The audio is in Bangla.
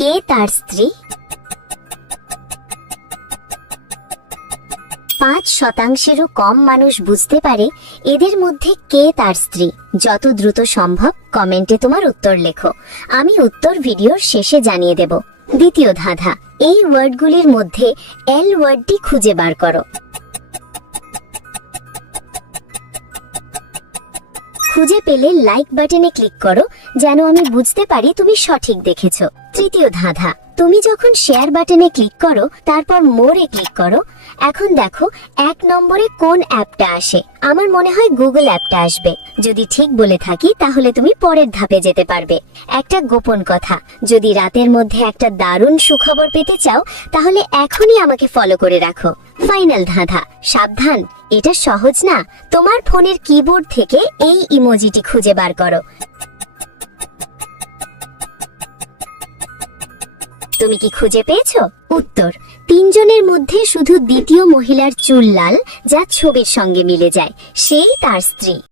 কে তার স্ত্রী? ৫% কম মানুষ বুঝতে পারে এদের মধ্যে কে তার স্ত্রী। যত দ্রুত সম্ভব কমেন্টে তোমার উত্তর লেখো, আমি উত্তর ভিডিওর শেষে জানিয়ে দেব। দ্বিতীয় ধাঁধা, এই ওয়ার্ডগুলির মধ্যে এল ওয়ার্ডটি খুঁজে বার করো। খুঁজে পেলে লাইক বাটনে ক্লিক করো, যেন আমি বুঝতে পারি তুমি সঠিক দেখেছো। তৃতীয় ধাঁধা, তুমি যখন শেয়ার বাটনে ক্লিক করো তারপর মোরে ক্লিক করো, এখন দেখো ১ নম্বরে কোন অ্যাপটা আসে। আমার মনে হয় গুগল অ্যাপটা আসবে। যদি ঠিক বলে থাকি তাহলে তুমি পরের ধাপে যেতে পারবে। একটা গোপন কথা, যদি রাতের মধ্যে একটা দারুণ সুখবর পেতে চাও তাহলে এখনই আমাকে ফলো করে রাখো। ফাইনাল ধাঁধা, সাবধান, এটা সহজ না। তোমার ফোনের কিবোর্ড থেকে এই ইমোজিটি খুঁজে বার করো। তুমি কি খুঁজে পেয়েছো? উত্তর, ৩ জনের মধ্যে শুধু দ্বিতীয় মহিলার চুল লাল, যা ছবির সঙ্গে মিলে যায়, সেই তার স্ত্রী।